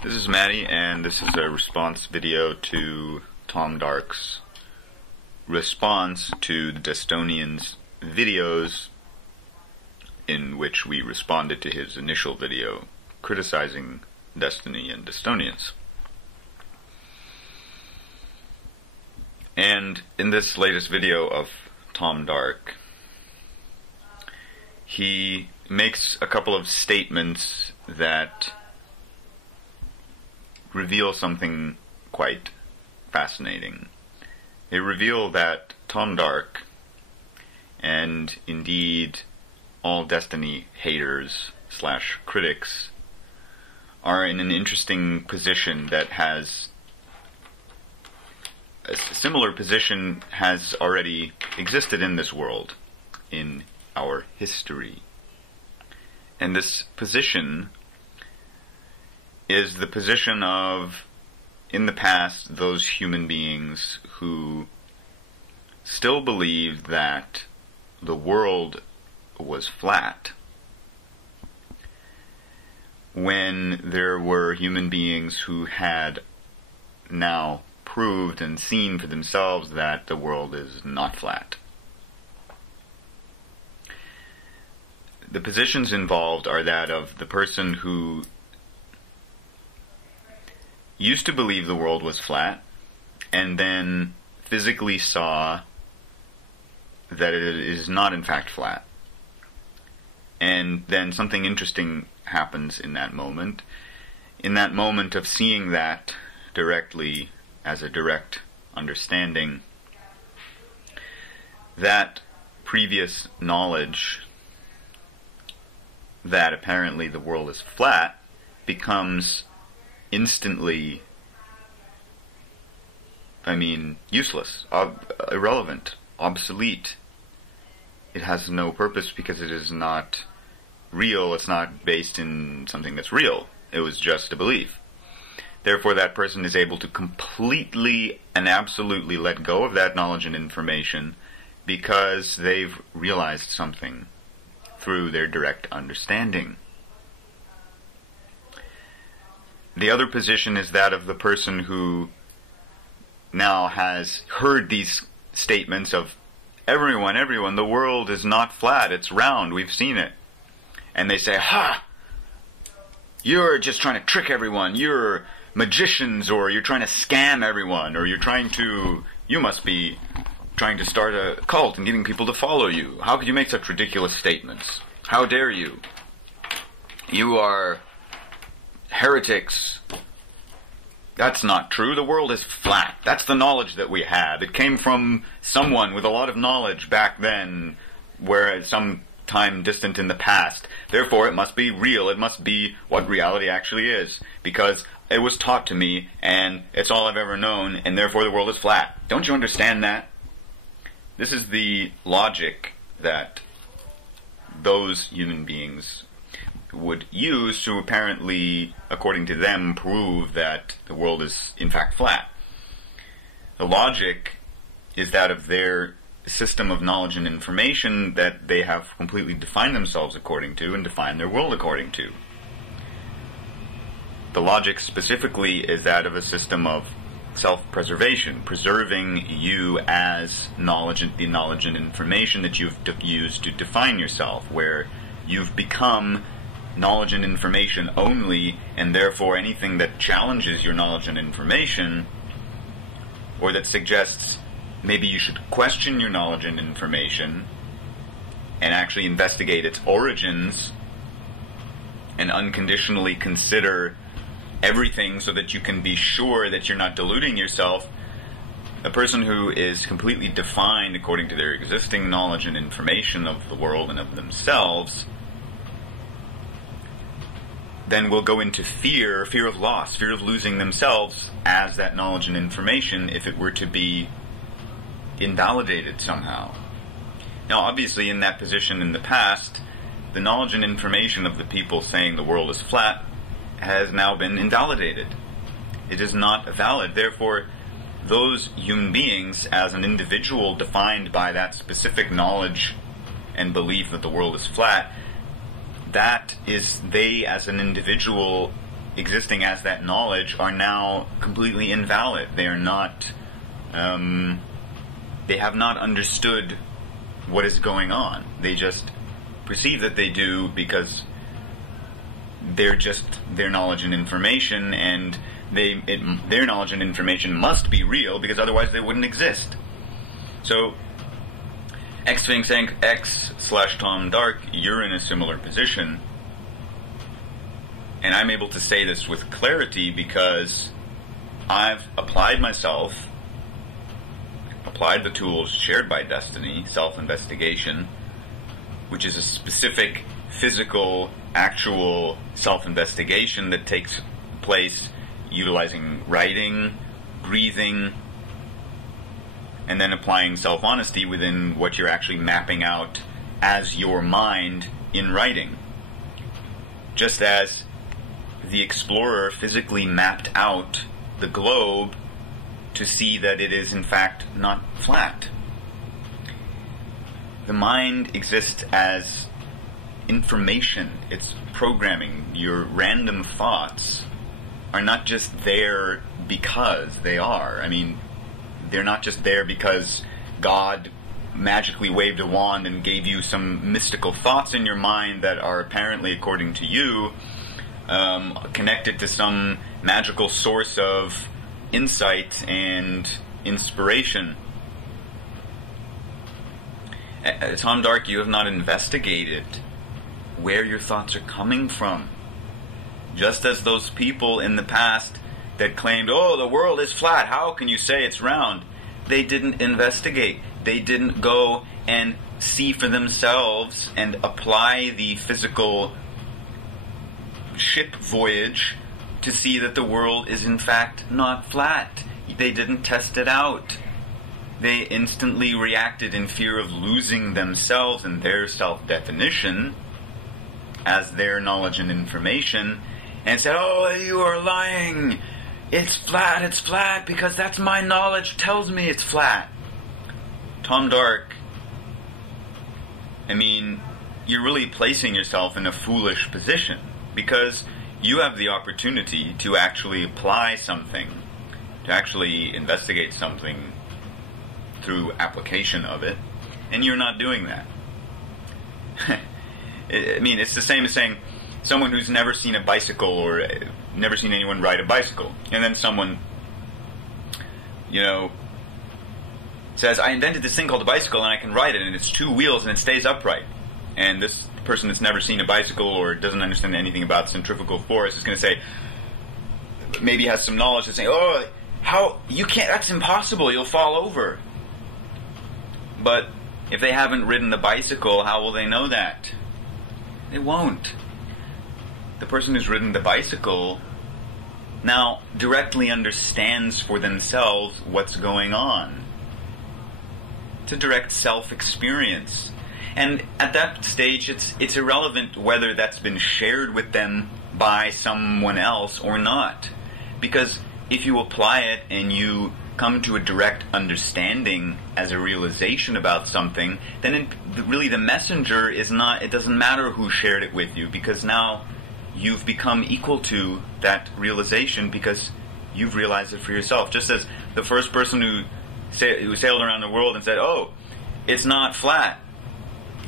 This is Maddie, and this is a response video to Tom Dark's response to the Destonians' videos, in which we responded to his initial video criticizing Desteni and Destonians. And in this latest video of Tom Dark, he makes a couple of statements that reveal something quite fascinating. They reveal that Tom Dark, and indeed all Desteni haters / critics, are in an interesting position that has a similar position has already existed in this world, in our history. And this position is the position of, in the past, those human beings who still believed that the world was flat, when there were human beings who had now proved and seen for themselves that the world is not flat. The positions involved are that of the person who used to believe the world was flat, and then physically saw that it is not in fact flat. And then something interesting happens in that moment. In that moment of seeing that directly, as a direct understanding, that previous knowledge that apparently the world is flat becomes instantly, useless, irrelevant, obsolete. It has no purpose because it is not real. It's not based in something that's real. It was just a belief. Therefore, that person is able to completely and absolutely let go of that knowledge and information because they've realized something through their direct understanding. The other position is that of the person who now has heard these statements of everyone, the world is not flat, it's round, we've seen it. And they say, ha! You're just trying to trick everyone, you're magicians, or you're trying to scam everyone, or you must be trying to start a cult and getting people to follow you. How could you make such ridiculous statements? How dare you? You are heretics. That's not true. The world is flat. That's the knowledge that we have. It came from someone with a lot of knowledge back then, where some time distant in the past. Therefore, it must be real. It must be what reality actually is, because it was taught to me, and it's all I've ever known, and therefore the world is flat. Don't you understand that? This is the logic that those human beings would use to apparently, according to them, prove that the world is in fact flat. The logic is that of their system of knowledge and information that they have completely defined themselves according to and defined their world according to. The logic specifically is that of a system of self-preservation, preserving you as knowledge, the knowledge and information that you've used to define yourself, where you've become knowledge and information only, and therefore anything that challenges your knowledge and information, or that suggests maybe you should question your knowledge and information and actually investigate its origins and unconditionally consider everything so that you can be sure that you're not deluding yourself. A person who is completely defined according to their existing knowledge and information of the world and of themselves then will go into fear of loss, fear of losing themselves as that knowledge and information if it were to be invalidated somehow. Now, obviously, in that position in the past, the knowledge and information of the people saying the world is flat has now been invalidated. It is not valid. Therefore, those human beings, as an individual defined by that specific knowledge and belief that the world is flat, that is, they as an individual existing as that knowledge are now completely invalid. They are not, they have not understood what is going on. They just perceive that they do because they're just their knowledge and information, and their knowledge and information must be real because otherwise they wouldn't exist. So, X being saying X/Tom Dark, you're in a similar position, and I'm able to say this with clarity because I've applied myself, applied the tools shared by Desteni, self-investigation, which is a specific, physical, actual self-investigation that takes place utilizing writing, breathing, and then applying self-honesty within what you're actually mapping out as your mind in writing. Just as the explorer physically mapped out the globe to see that it is in fact not flat. The mind exists as information. It's programming. Your random thoughts are not just there because they are. I mean, they're not just there because God magically waved a wand and gave you some mystical thoughts in your mind that are apparently, according to you, connected to some magical source of insight and inspiration. Tom Dark, you have not investigated where your thoughts are coming from. Just as those people in the past that claimed, oh, the world is flat, how can you say it's round? They didn't investigate. They didn't go and see for themselves and apply the physical ship voyage to see that the world is in fact not flat. They didn't test it out. They instantly reacted in fear of losing themselves and their self-definition as their knowledge and information, and said, oh, you are lying. It's flat, because that's my knowledge tells me it's flat. Tom Dark, I mean, you're really placing yourself in a foolish position, because you have the opportunity to actually apply something, to actually investigate something through application of it, and you're not doing that. I mean, it's the same as saying someone who's never seen a bicycle or never seen anyone ride a bicycle, and then someone, says, I invented this thing called a bicycle and I can ride it and it's 2 wheels and it stays upright. And this person that's never seen a bicycle or doesn't understand anything about centrifugal force is going to say, maybe has some knowledge and say, oh, how, you can't, that's impossible, you'll fall over. But if they haven't ridden the bicycle, how will they know that? They won't. The person who's ridden the bicycle now directly understands for themselves what's going on. It's a direct self-experience. And at that stage, it's irrelevant whether that's been shared with them by someone else or not. Because if you apply it and you come to a direct understanding as a realization about something, then really the messenger is not, it doesn't matter who shared it with you, because now you've become equal to that realization because you've realized it for yourself. Just as the first person who sailed around the world and said, oh, it's not flat.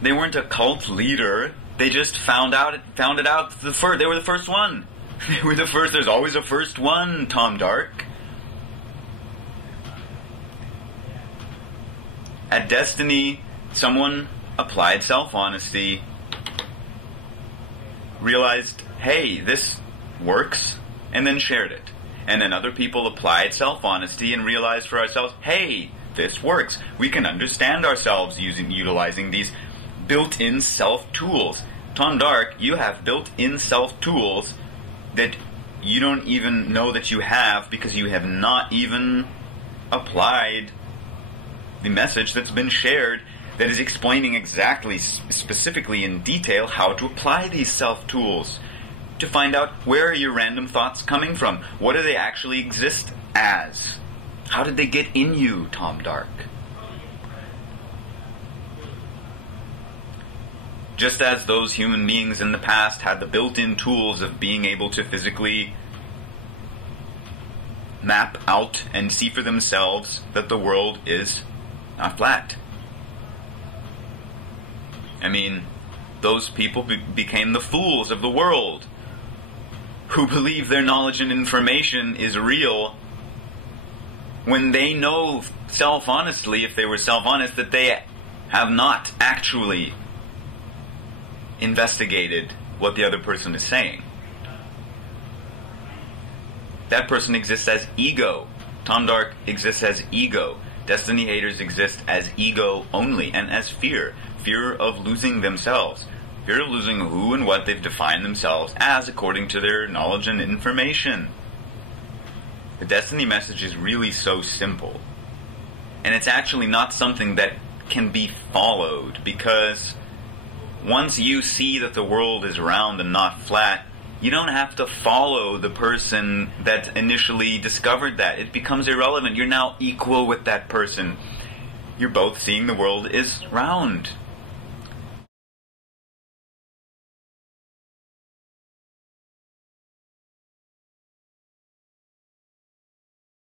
They weren't a cult leader. They just found it out. They were the first one. They were the first. There's always a first one, Tom Dark. At Desteni, someone applied self-honesty, realized, hey, this works, and then shared it. And then other people applied self-honesty and realized for ourselves, hey, this works. We can understand ourselves utilizing these built-in self-tools. Tom Dark, you have built-in self-tools that you don't even know that you have because you have not even applied the message that's been shared that is explaining exactly, specifically in detail, how to apply these self-tools to find out where are your random thoughts coming from. What do they actually exist as? How did they get in you, Tom Dark? Just as those human beings in the past had the built-in tools of being able to physically map out and see for themselves that the world is not flat. I mean, those people became the fools of the world, who believe their knowledge and information is real when they know self-honestly, if they were self-honest, that they have not actually investigated what the other person is saying. That person exists as ego. Tom Dark exists as ego. Destiny haters exist as ego only, and as fear. Fear of losing themselves. Fear of losing who and what they've defined themselves as according to their knowledge and information. The Destiny message is really so simple. And it's actually not something that can be followed, because once you see that the world is round and not flat, you don't have to follow the person that initially discovered that. It becomes irrelevant. You're now equal with that person. You're both seeing the world is round.